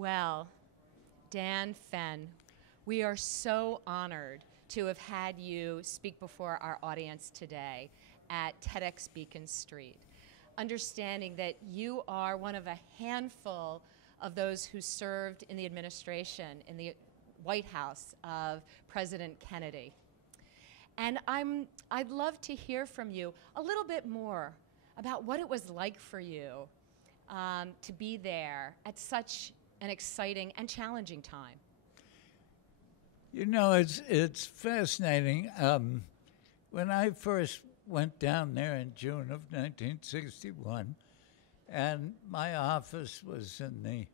Well, Dan Fenn, we are so honored to have had you speak before our audience today at TEDxBeaconStreet, understanding that you are one of a handful of those who served in the administration in the White House of President Kennedy. And I'd love to hear from you a little bit more about what it was like for you to be there at such an exciting and challenging time. You know, it's fascinating. When I first went down there in June of 1961, and my office was in the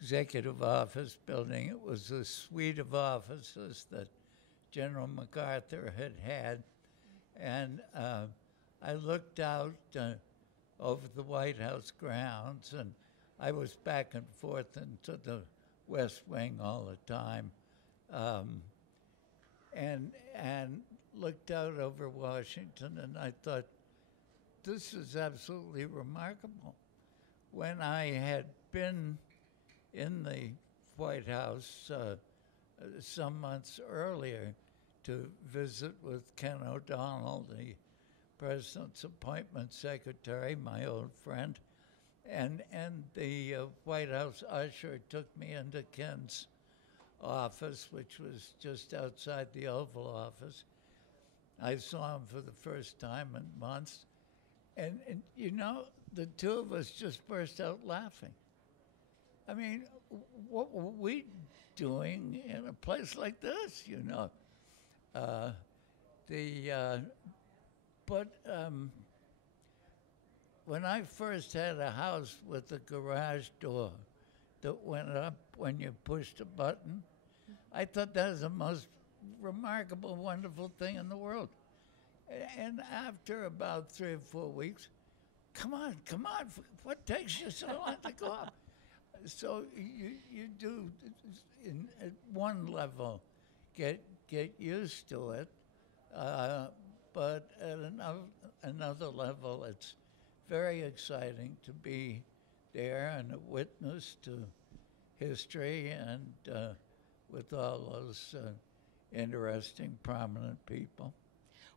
executive office building. It was a suite of offices that General MacArthur had. And I looked out over the White House grounds, and I was back and forth into the West Wing all the time, and looked out over Washington, and I thought, this is absolutely remarkable. When I had been in the White House some months earlier to visit with Ken O'Donnell, the president's appointment secretary, my old friend, and the White House usher took me into Ken's office, which was just outside the Oval Office. I saw him for the first time in months, and you know, the two of us just burst out laughing. I mean, what were we doing in a place like this, you know? When I first had a house with a garage door that went up when you pushed a button, I thought that was the most remarkable, wonderful thing in the world. And after about 3 or 4 weeks, come on, what takes you so long to go up? So you do, at one level, get used to it, but at another level, it's very exciting to be there and a witness to history and with all those interesting, prominent people.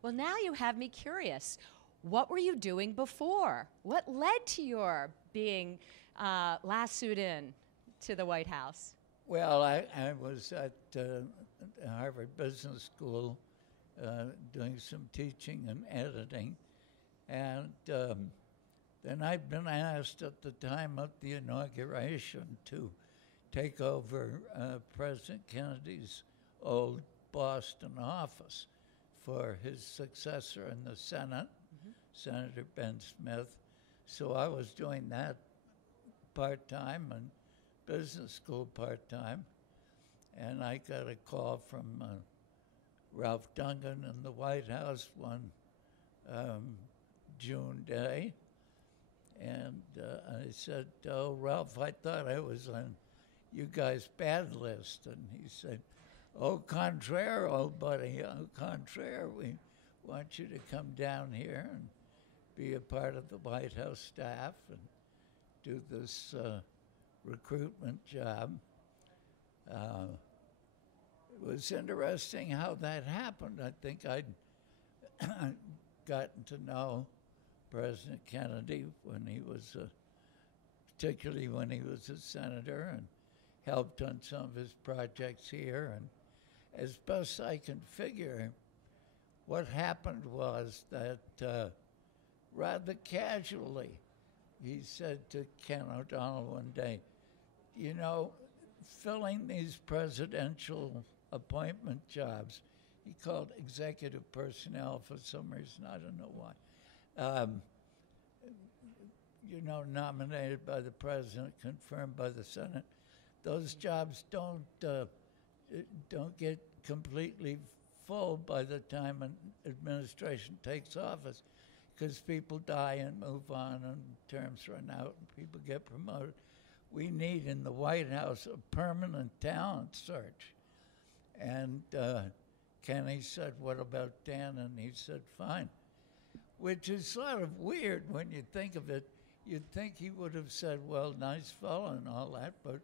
Well, now you have me curious. What were you doing before? What led to your being lassoed in to the White House? Well, I was at Harvard Business School doing some teaching and editing, and then I'd been asked at the time of the inauguration to take over President Kennedy's old Boston office for his successor in the Senate, Senator Ben Smith. So I was doing that part-time and business school part-time. And I got a call from Ralph Duncan in the White House one June day. And I said, oh, Ralph, I thought I was on you guys' bad list. And he said, au contraire, old buddy, au contraire. We want you to come down here and be a part of the White House staff and do this recruitment job. It was interesting how that happened. I think I'd gotten to know President Kennedy when he was, particularly when he was a senator, and helped on some of his projects here. And as best I can figure, what happened was that rather casually, he said to Ken O'Donnell one day, you know, filling these presidential appointment jobs, he called executive personnel for some reason, I don't know why, you know, nominated by the president, confirmed by the Senate, those jobs don't get completely full by the time an administration takes office, because people die and move on and terms run out and people get promoted. We need in the White House a permanent talent search. And Kenny said, what about Dan? And he said, fine. Which is sort of weird when you think of it. You'd think he would have said, well, nice fellow and all that, but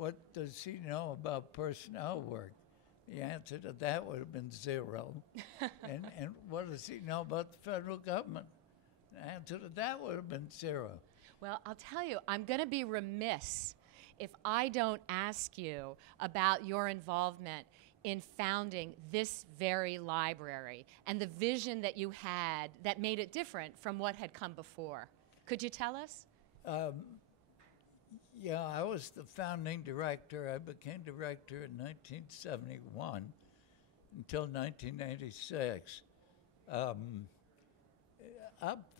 what does he know about personnel work? The answer to that would have been zero. and what does he know about the federal government? The answer to that would have been zero. Well, I'll tell you, I'm going to be remiss if I don't ask you about your involvement in founding this very library and the vision that you had that made it different from what had come before. Could you tell us? Yeah, I was the founding director. I became director in 1971 until 1986. Up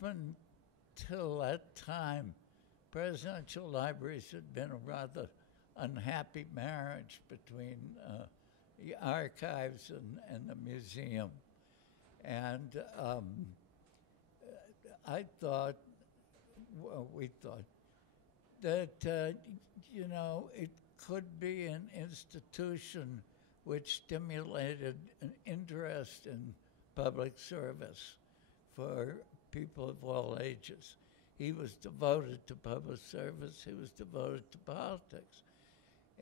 until that time, presidential libraries had been a rather unhappy marriage between the archives and the museum. And I thought, well, we thought, that, it could be an institution which stimulated an interest in public service for people of all ages. He was devoted to public service. He was devoted to politics.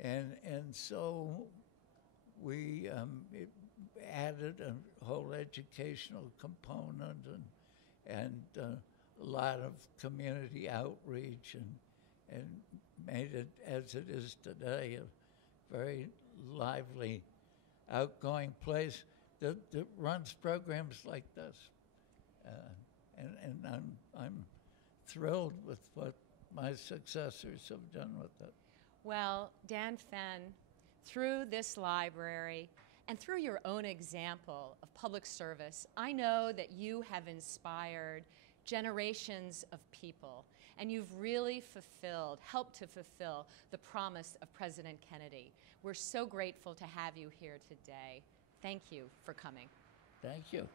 And so we added a whole educational component and a lot of community outreach and made it, as it is today, a very lively, outgoing place that runs programs like this. And I'm thrilled with what my successors have done with it. Well, Dan Fenn, through this library and through your own example of public service, I know that you have inspired generations of people, and you've really helped to fulfill the promise of President Kennedy. We're so grateful to have you here today. Thank you for coming. Thank you.